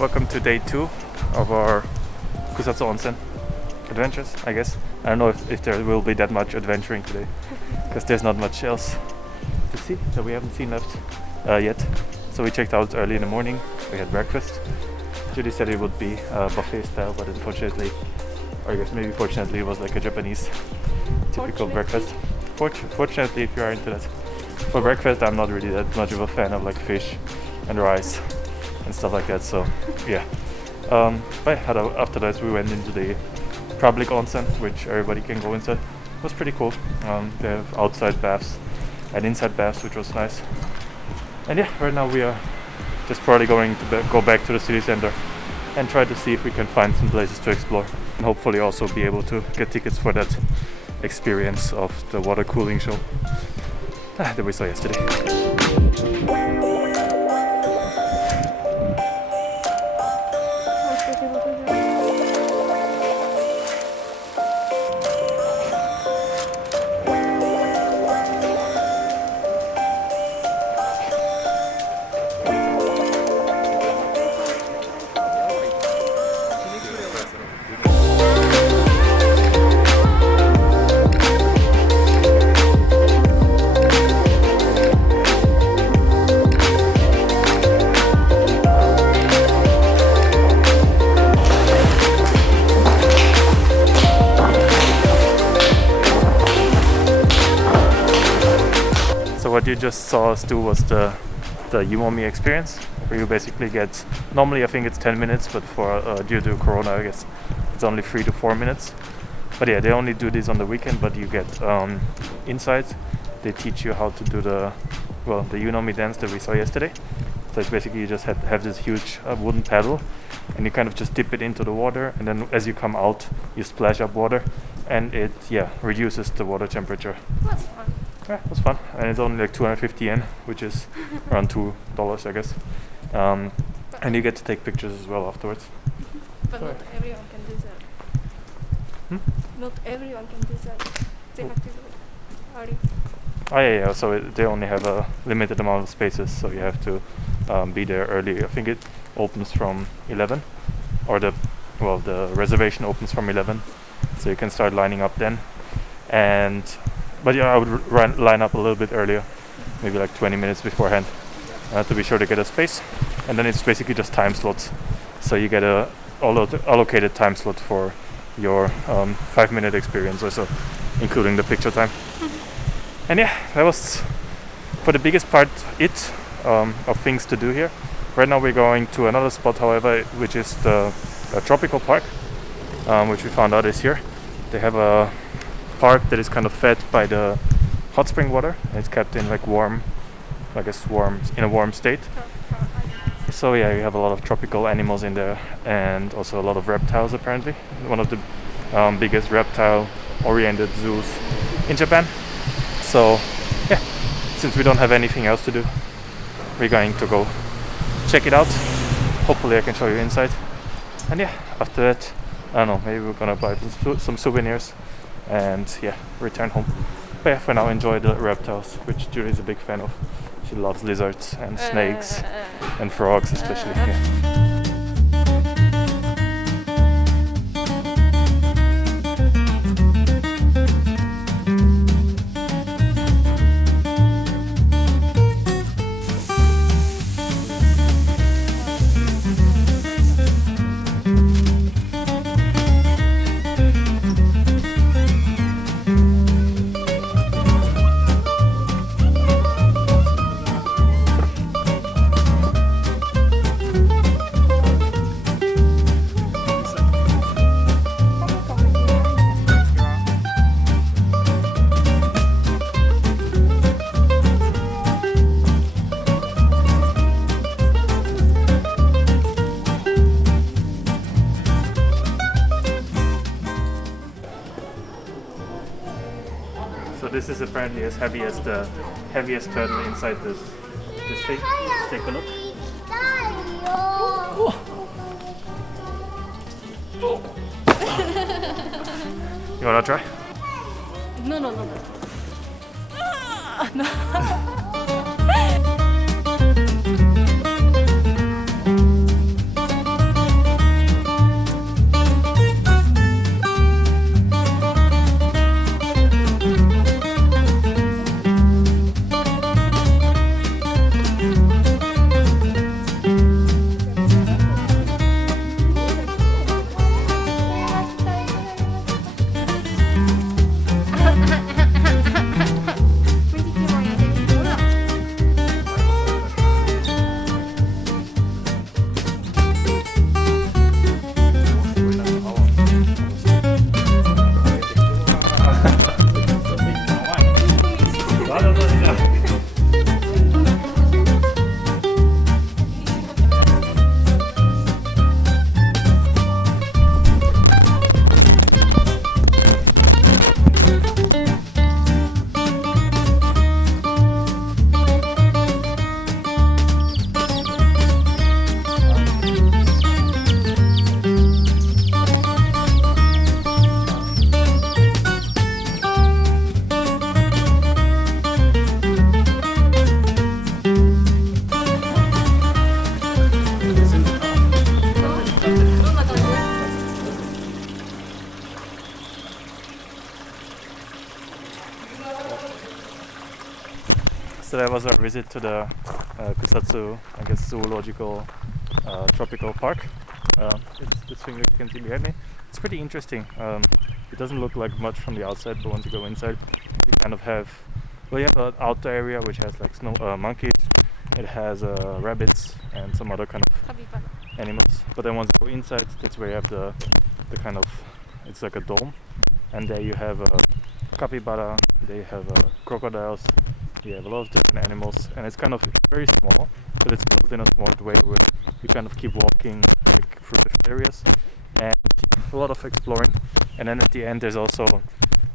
Welcome to day 2 of our Kusatsu Onsen adventures, I guess. I don't know if there will be that much adventuring today, because there's not much else to see that we haven't seen left yet. So we checked out early in the morning, we had breakfast. Judy said it would be buffet style, but unfortunately, or I guess maybe fortunately, it was like a Japanese typical breakfast. Fortunately, if you are into that. For breakfast, I'm not really that much of a fan of like fish and rice and stuff like that, so yeah. But after that we went into the public onsen, which everybody can go inside. It was pretty cool. They have outside baths and inside baths, which was nice. And yeah, right now we are just probably going to go back to the city center and try to see if we can find some places to explore, and hopefully also be able to get tickets for that experience of the water cooling show that we saw yesterday. What you just saw us do was the yumomi experience, where you basically get, normally I think it's 10 minutes, but for due to Corona I guess it's only 3 to 4 minutes. But yeah, they only do this on the weekend, but you get inside. They teach you how to do the yumomi dance that we saw yesterday. So it's basically you just have this huge wooden paddle, and you kind of just dip it into the water, and then as you come out you splash up water, and it reduces the water temperature. That's fun. Yeah, it was fun, and it's only like 250 yen, which is around $2, I guess. And you get to take pictures as well afterwards. But not everyone can do that. Not everyone can do that. They have to do it early. Oh yeah. So they only have a limited amount of spaces, so you have to be there early. I think it opens from 11, or the reservation opens from 11, so you can start lining up then. But yeah, I would line up a little bit earlier, maybe like 20 minutes beforehand, to be sure to get a space. And then it's basically just time slots. So you get a allocated time slot for your 5-minute experience or so, including the picture time. And yeah, that was, for the biggest part, of things to do here. Right now we're going to another spot, however, which is the tropical park, which we found out is here. They have a park that is kind of fed by the hot spring water, and it's kept in like warm in a warm state. So yeah, you have a lot of tropical animals in there, and also a lot of reptiles apparently. One of the biggest reptile oriented zoos in Japan. So yeah, since we don't have anything else to do, we're going to go check it out. Hopefully I can show you inside. And yeah, after that, I don't know, maybe we're gonna buy some souvenirs and yeah, return home. But yeah, for now, enjoy the reptiles, which Julie is a big fan of. She loves lizards and snakes and frogs especially. Yeah. So this is apparently as heavy as the heaviest turtle inside this thing. Take a look. You wanna try? No. No. that was our visit to the Kusatsu, I guess, zoological tropical park. It's this thing that you can see behind me. It's pretty interesting. It doesn't look like much from the outside, but once you go inside, you kind of have, well, you have an outdoor area which has like monkeys. It has rabbits and some other kind of capybara animals. But then once you go inside, that's where you have the kind of, it's like a dome, and there you have a capybara. There you have crocodiles. You have a lot of different animals, and it's kind of very small, but it's built in a smart way where you kind of keep walking like through different areas and a lot of exploring. And then at the end there's also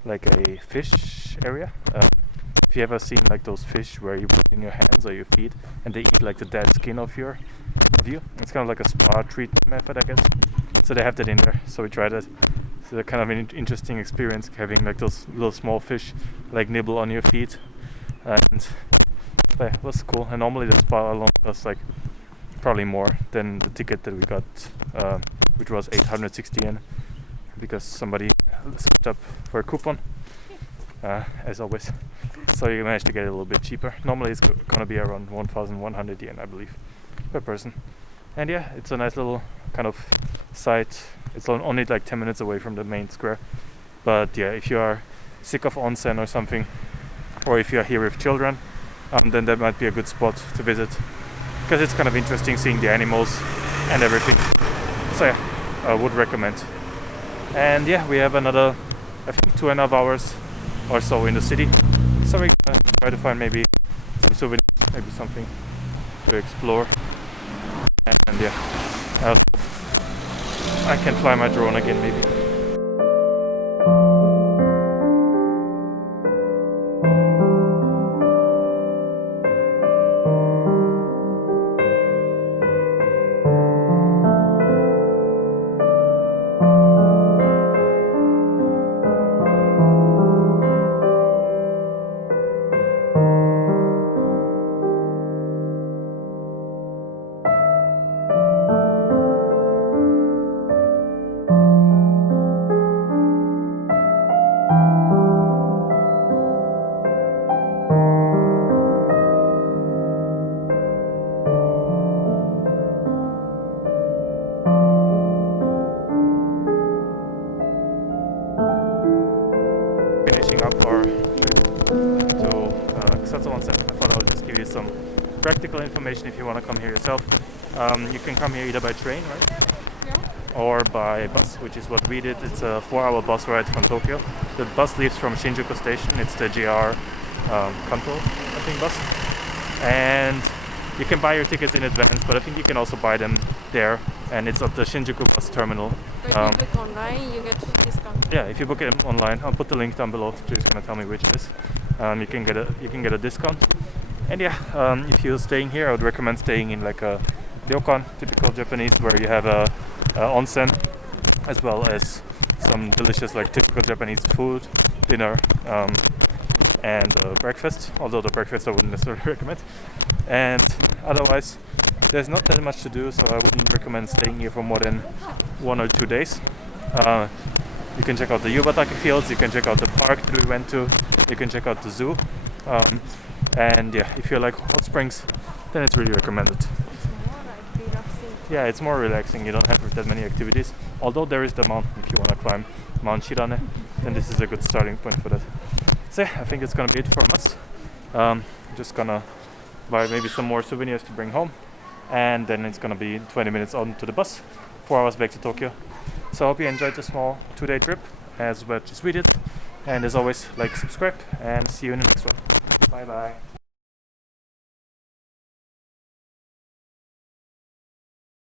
like a fish area. If you ever seen like those fish where you put in your hands or your feet and they eat like the dead skin of you, it's kind of like a spa treatment method, I guess. So they have that in there. So we tried it. So kind of an interesting experience having like those little small fish like nibble on your feet. And it was cool. And normally the spa alone costs like probably more than the ticket that we got, which was 860 yen, because somebody set up for a coupon, as always. So you managed to get it a little bit cheaper. Normally it's gonna be around 1,100 yen, I believe, per person. And yeah, it's a nice little kind of site. It's only like 10 minutes away from the main square. But yeah, if you are sick of onsen or something, or if you are here with children, then that might be a good spot to visit, because it's kind of interesting seeing the animals and everything. So yeah, I would recommend. And yeah, we have another, I think, 2.5 hours or so in the city. So we're gonna try to find maybe some souvenirs, maybe something to explore. And yeah, I can fly my drone again maybe. Finishing up our trip to Kusatsu Onsen. I thought I'll just give you some practical information if you want to come here yourself. You can come here either by train, right? yeah Or by bus, which is what we did. It's a 4-hour bus ride from Tokyo. The bus leaves from Shinjuku Station. It's the JR Kanto, I think, bus. And you can buy your tickets in advance, but I think you can also buy them there. And it's at the Shinjuku bus terminal. But if you book online, you get discount. Yeah, if you book it online, I'll put the link down below. She's gonna tell me which it is. You can get a discount. And yeah, if you're staying here, I would recommend staying in like a ryokan, typical Japanese, where you have a onsen, as well as some delicious like typical Japanese food, dinner, and breakfast. Although the breakfast I wouldn't necessarily recommend. And otherwise, there's not that much to do, so I wouldn't recommend staying here for more than 1 or 2 days. You can check out the Yubatake fields, you can check out the park that we went to, you can check out the zoo. And yeah, if you like hot springs, then it's really recommended. It's more like relaxing. Yeah, it's more relaxing, you don't have that many activities. Although there is the mountain, if you want to climb Mount Shirane, then this is a good starting point for that. So yeah, I think it's gonna be it from us. Just gonna buy maybe some more souvenirs to bring home, and then it's gonna be 20 minutes on to the bus, 4 hours back to Tokyo. So I hope you enjoyed the small 2-day trip as much as we did. And as always, like, subscribe, and see you in the next one. Bye bye.